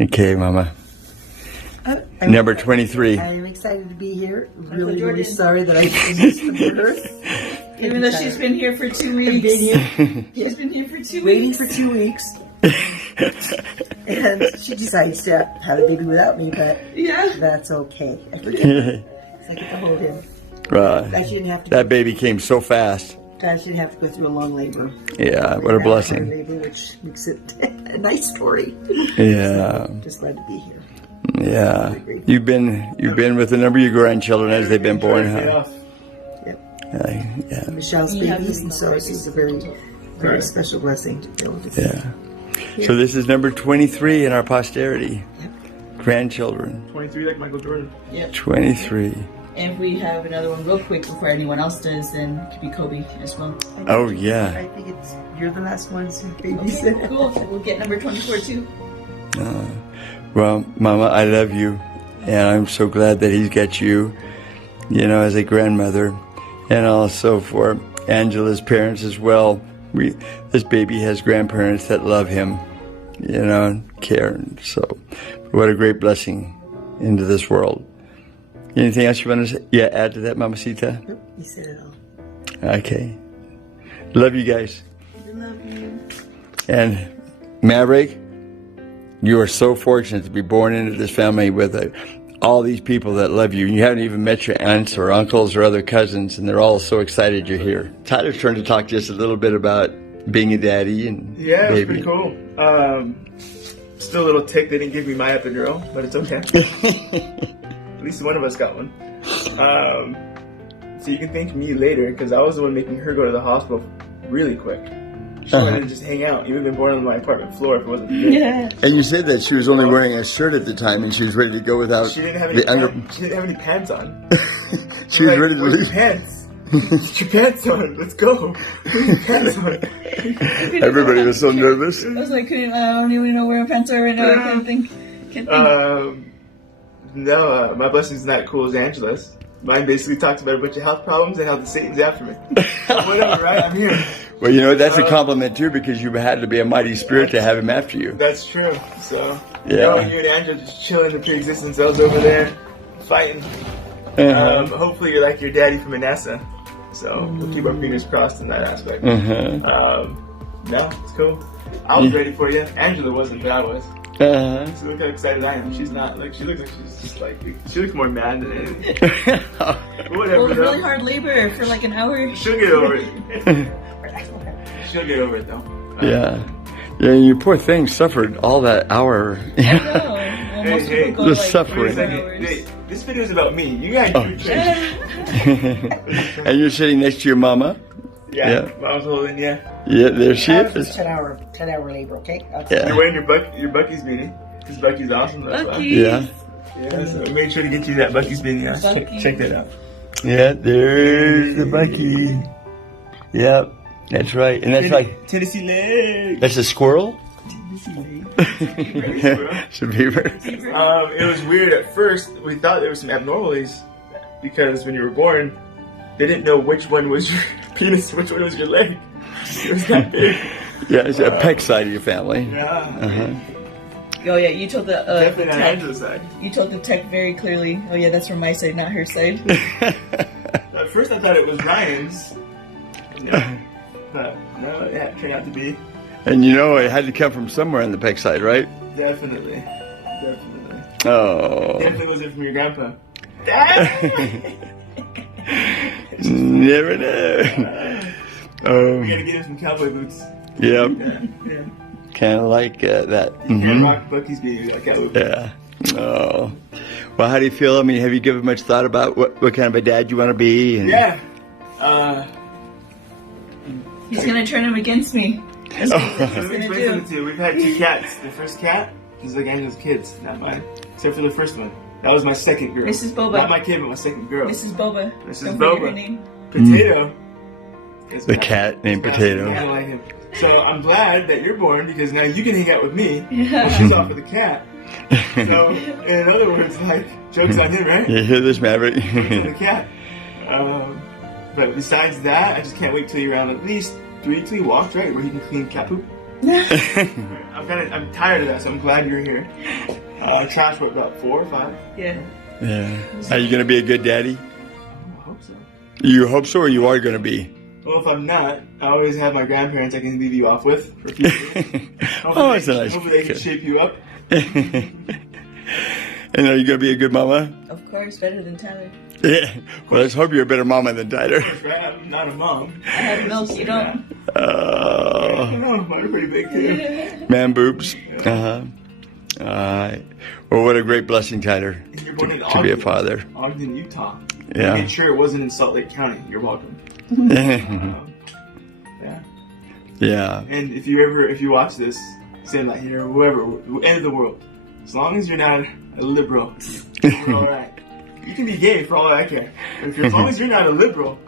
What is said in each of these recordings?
Okay, Mama. Number 23. I'm excited to be here. Really, really sorry that I missed the birth. Even though she's been here for 2 weeks. She's been here for 2 weeks. Waiting for 2 weeks. And she decides to have a baby without me, but that's okay. I forget. So I get to hold him. Right. That baby came so fast. I shouldn't have to go through a long labor. Yeah, what a blessing. Labor, which makes it a nice story. Yeah. So, just glad to be here. Yeah. You've been with a number of your grandchildren as they've been born, huh? Yep. Yeah. Michelle's babies, and so this is a very, very special blessing to be able to see. Yeah. So this is number 23 in our posterity. Yep. Grandchildren. 23 like Michael Jordan. Yep. 23. And if we have another one real quick before anyone else does, then it could be Kobe as well. Oh, yeah. I think you're the last ones who babies. Okay, cool. We'll get number 24 too. Well, Mama, I love you. And I'm so glad that he's got you, as a grandmother. And also for Angela's parents as well. This baby has grandparents that love him, and care. So what a great blessing into this world. Anything else you want to add to that, Mamacita? Nope, you said it all. Okay. Love you guys. I love you. And Maverick, you are so fortunate to be born into this family with all these people that love you. You haven't even met your aunts or uncles or other cousins, and they're all so excited you're here. Tyler's trying to talk just a little bit about being a daddy and yeah, baby. It's pretty cool. Still a little tick they didn't give me my epidural, but it's okay. At least one of us got one. So you can thank me later, because I was the one making her go to the hospital really quick. She wanted to just hang out. You would have been born on my apartment floor if it wasn't for me. Yeah. And you said that she was only wearing a shirt at the time, and she was ready to go without She didn't have any, she didn't have any pants on. She was ready to "Where's leave. your pants? Put your pants on. Let's go. Put your pants on." Everybody was so nervous. I was like, I don't even know where my pants are right now. I can't think. No, my blessing's not cool as Angela's. Mine basically talks about a bunch of health problems and how the Satan's after me. Whatever, right? I'm here. Well, that's a compliment too, because you had to be a mighty spirit to have him after you. That's true. So, Yeah. you and Angela just chilling the pre-existing cells over there, fighting. Hopefully you're like your daddy from Manassa. So we'll keep our fingers crossed in that aspect. No, it's cool. I was ready for you. Angela wasn't, but I was. So look how excited I am. She's not. She looks like she's just like, she looks more mad than anything. Whatever. Well, it was really hard labor for like an hour. She'll get over it. She'll get over it though. Yeah, you poor thing suffered all that hour. I know. Well, most Hey, people go the like suffering. 3 hours. This video is about me. You guys do And you're sitting next to your mama. Yeah. Mom's holding you. Yeah, there she It's is. 10-hour labor, okay? Yeah. You're wearing your Bucky's beanie. Because Bucky's awesome. That's why. Bucky. Yeah. Yeah, so I made sure to get you that Bucky's beanie. Check that out. Yeah, there's the Bucky. Yep, that's right. And that's like, Tennessee leg. that's a squirrel? Tennessee leg. It's a beaver. It was weird at first. We thought there were some abnormalities because when you were born, they didn't know which one was your penis, which one was your leg. It was that big. Yeah, it's a pec side of your family. Yeah. Oh yeah, you told the Definitely not tech. Angela's side. You told the tech very clearly. Oh yeah, that's from my side, not her side. At first I thought it was Ryan's. Yeah. But no, it turned out to be. And it had to come from somewhere on the pec side, right? Definitely. Oh. Definitely wasn't from your grandpa. Dad! Never know. We gotta get him some cowboy boots. Yep. Yeah. Kind of like that. Can't rock Bucky's baby like cowboy boots. Yeah. Oh. Well, how do you feel? I mean, have you given much thought about what kind of a dad you want to be? And... Yeah. He's gonna turn him against me. That's what he's Let me gonna explain something do. to you. We've had 2 cats. The first cat, he's like Angela's kids, not mine. Except for the first one. That was my second girl. Mrs. Boba. Not my kid, but my second girl. Mrs. Boba. Mrs. Don't Boba. forget her name. Potato. is The cat named Potato. Kind of like him. So I'm glad that you're born because now you can hang out with me. Yeah. While she's off with the cat. So in other words, like jokes on him, right? You hear this, Maverick? The cat. But besides that, I just can't wait till you're around at least 3 till he walks, right? Where he can clean cat poop. I'm tired of that, so I'm glad you're here. Trash, what, about 4 or 5? Yeah. Yeah. Are you going to be a good daddy? I hope so. You hope so, or you are going to be? Well, if I'm not, I always have my grandparents I can leave you off with for a few days. Oh, that's a nice. Hopefully they can shape you up. And are you going to be a good mama? Of course, better than Tyler. Yeah. Well, let's hope you're a better mama than Tyler. I'm not a mom. I have milk, you don't. Oh, Mine are pretty big too. man boobs. Uh-huh. All right. Well, what a great blessing, Tyler, You're born in to be a Ogden, father. Ogden, Utah. Yeah. I made sure it wasn't in Salt Lake County. You're welcome. Yeah. Yeah. And if you watch this, Sandlight here, or whoever, end of the world, as long as you're not a liberal, you're all right. You can be gay for all I care. But as long as you're not a liberal,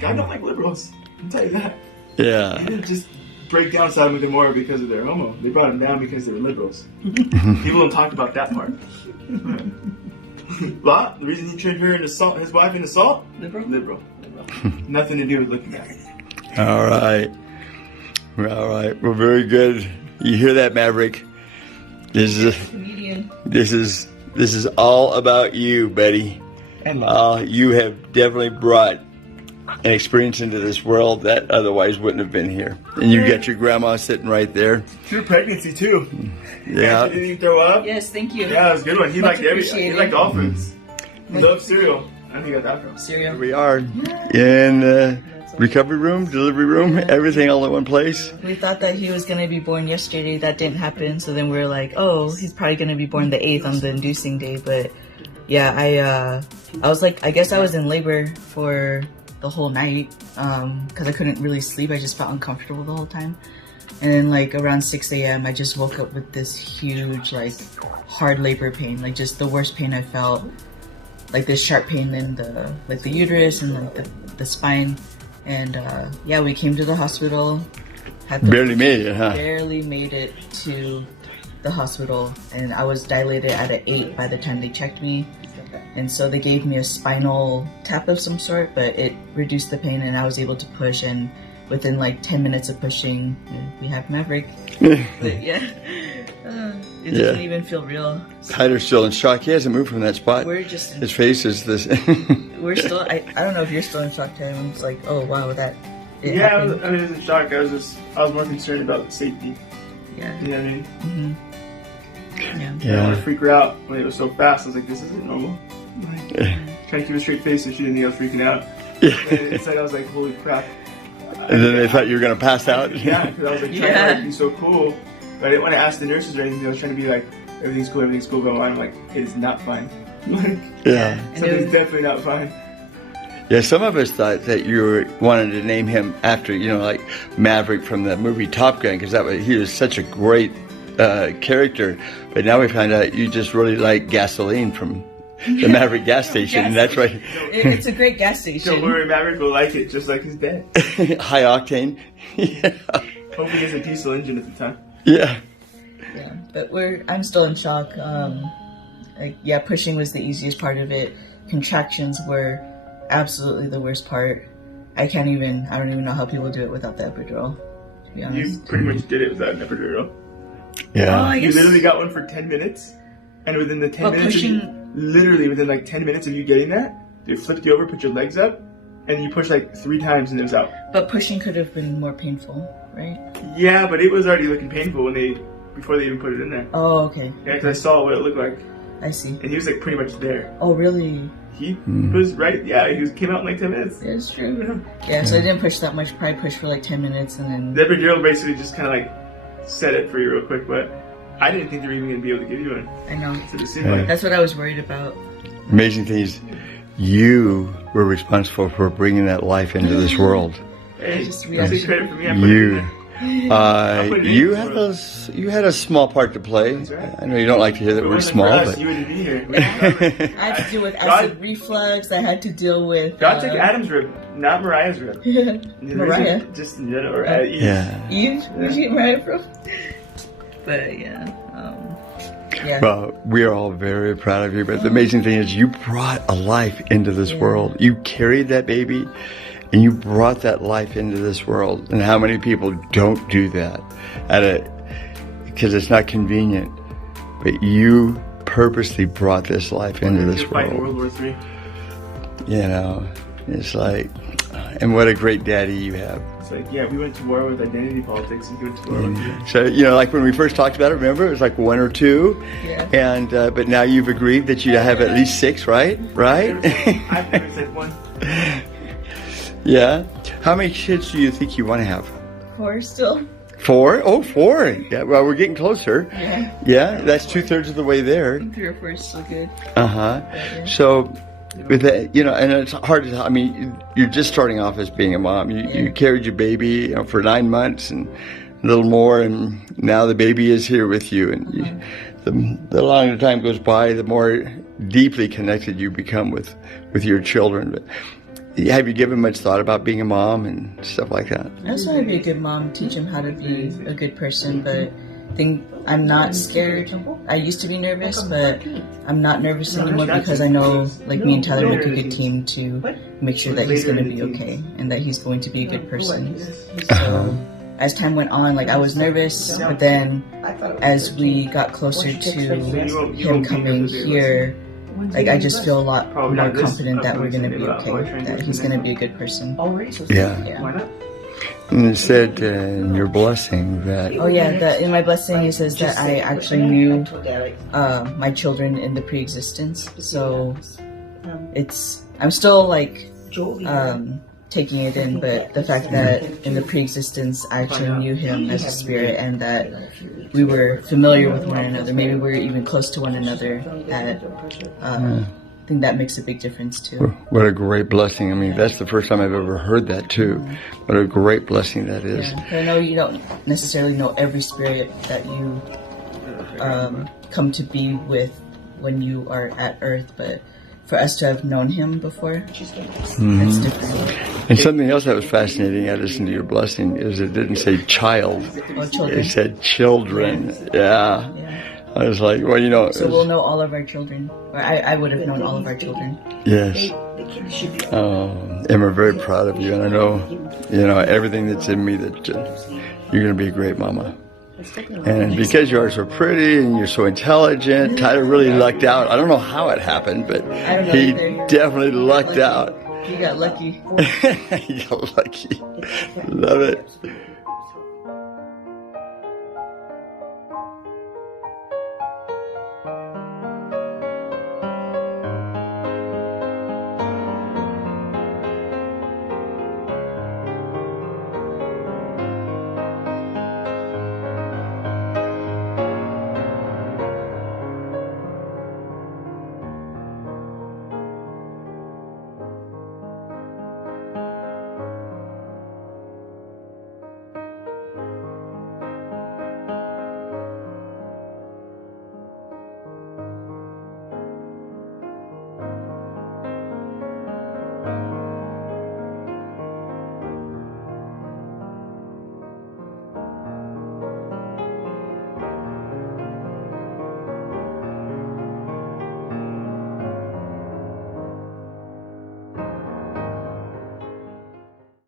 God don't like liberals. I'll tell you that. Yeah. They didn't just break down Sodom and Gomorrah because of their homo. They brought them down because they were liberals. People don't talk about that part. Lot, the reason he turned her into salt, his wife into salt? Liberal. Nothing to do with looking at it. All right. All right. Well, very good. You hear that, Maverick? This is all about you, Betty. And You have definitely brought an experience into this world that otherwise wouldn't have been here. And you got your grandma sitting right there. through pregnancy too. Yeah. Didn't he throw up? Yes, thank you. Yeah, it was a good one. He Much liked everything. He appreciated. liked all foods. He loved cereal. I think he got that from. Here Cereal. we are in the recovery room, delivery room, everything all in one place. We thought that he was going to be born yesterday. That didn't happen. So then we were like, oh, he's probably going to be born the 8th on the inducing day. But yeah, I was like, I guess I was in labor for the whole night because I couldn't really sleep. I just felt uncomfortable the whole time. And then like around 6 a.m. I just woke up with this huge like hard labor pain, like just the worst pain I felt, like this sharp pain in the like the uterus and like the spine. And yeah, we came to the hospital. Barely made it, huh? Barely made it to the hospital, and I was dilated at an 8 by the time they checked me. And so they gave me a spinal tap of some sort, but it reduced the pain and I was able to push, and within like 10 minutes of pushing, we have Maverick. But yeah, it doesn't even feel real. Tyler's still in shock. He hasn't moved from that spot. We're just in, His face is this. we're still, I don't know if you're still in shock, Tim. I'm just like, oh wow, that it Yeah, I happened. was in shock. I was more concerned about the safety. Yeah. You know what I mean? Mm-hmm. Yeah. I didn't want to freak her out when it was so fast. I was like, this isn't normal. Like, trying to keep a straight face so she didn't think I was freaking out. And inside I was like, holy crap. And then they thought you were going to pass out. Yeah, because I was like trying to be so cool. But I didn't want to ask the nurses or anything. I was trying to be like, everything's cool, but I'm like, it's not fine. Like, Yeah. something's definitely not fine. Yeah, some of us thought that you wanted to name him after, like Maverick from the movie Top Gun, because he was such a great character. But now we find out you just really like gasoline from the Maverick gas station, and that's why. It's a great gas station. Don't worry, Maverick will like it just like his dad. High octane. Yeah. Hopefully he has a diesel engine at the time. Yeah. Yeah, but I'm still in shock. Pushing was the easiest part of it. Contractions were absolutely the worst part. I don't even know how people do it without the epidural, to be honest. You pretty much did it without an epidural. Yeah. I You guess, literally got one for 10 minutes, and within the 10 minutes, literally within like 10 minutes of you getting that, they flipped you over, put your legs up, and you pushed like 3 times and it was out. but pushing could have been more painful, right? Yeah, but it was already looking painful before they even put it in there. Oh, okay. Yeah, because I saw what it looked like, I see. and he was like pretty much there. Oh, really? He was right. Yeah, came out in like 10 minutes. It's true. Yeah, so I didn't push that much. Probably pushed for like 10 minutes and then... The epidural basically just kind of like set it for you real quick, but I didn't think they were even going to be able to give you one. I know. So it seemed like That's what I was worried about. Amazing thing is, you were responsible for bringing that life into this world. hey, Just don't take reaction. credit for me. I put it in You. there. You had a small part to play. right. I know you don't like to hear that If it word wasn't small, for us, but you wouldn't be here. I had to deal with acid reflux. I had to deal with... God took Adam's rib, not Mariah's rib. Mariah. Just Mariah. yeah. Eve? Where'd you get Mariah from? But yeah. Yeah. Well, we are all very proud of you. But the amazing thing is, you brought a life into this world. You carried that baby, And you brought that life into this world. And how many people don't do that because it's not convenient. But you purposely brought this life into this Fighting world. World War III. You know, it's like, and what a great daddy you have. It's like, yeah, we went to war with identity politics and you went to war with you. So, you know, like when we first talked about it, remember, it was like 1 or 2. Yeah. And, but now you've agreed that you have at least 6, right? Right? I've never said 1. Yeah. How many kids do you think you want to have? 4 still. 4? Oh, 4. Yeah, well, we're getting closer. Yeah. Yeah, that's 2/3 of the way there. 3 or 4 is still good. Uh-huh. Yeah. So, with that, you know, and it's hard to tell. I mean, you're just starting off as being a mom. You carried your baby, you know, for 9 months and a little more, and now the baby is here with you. And the longer time goes by, the more deeply connected you become with your children. But have you given much thought about being a mom and stuff like that? I just want to be a good mom, teach him how to be a good person, but I think I'm not scared. I used to be nervous, but I'm not nervous anymore because I know, like, me and Tyler make a good team to make sure that he's going to be okay and that he's going to be a good person. So as time went on, like, I was nervous, but then as we got closer to him coming here, like, I just feel a lot more confident that we're going to be okay, that he's going to be a good person. Yeah. And it said in your blessing that... Oh yeah, in my blessing it says that I actually knew my children in the pre-existence. So I'm still like taking it in, but the fact that in the pre-existence I actually knew him as a spirit and that we were familiar with one another, maybe we were even close to one another, that I think that makes a big difference too. What a great blessing. I mean, that's the first time I've ever heard that too. What a great blessing that is. Yeah. I know you don't necessarily know every spirit that you come to be with when you are at Earth, but for us to have known him before, that's different. And something else that was fascinating, I listened to your blessing, is it didn't say child. Oh, children. It said children. Yeah. I was like, well, you know. So we'll know all of our children. Or I would have known all of our children. Yes. And we're very proud of you. And I know, you know, everything that's in me that you're going to be a great mama. And because you are so pretty and you're so intelligent, Tyler really lucked out. I don't know how it happened, but he definitely lucked out. You got lucky. You got lucky. Love it.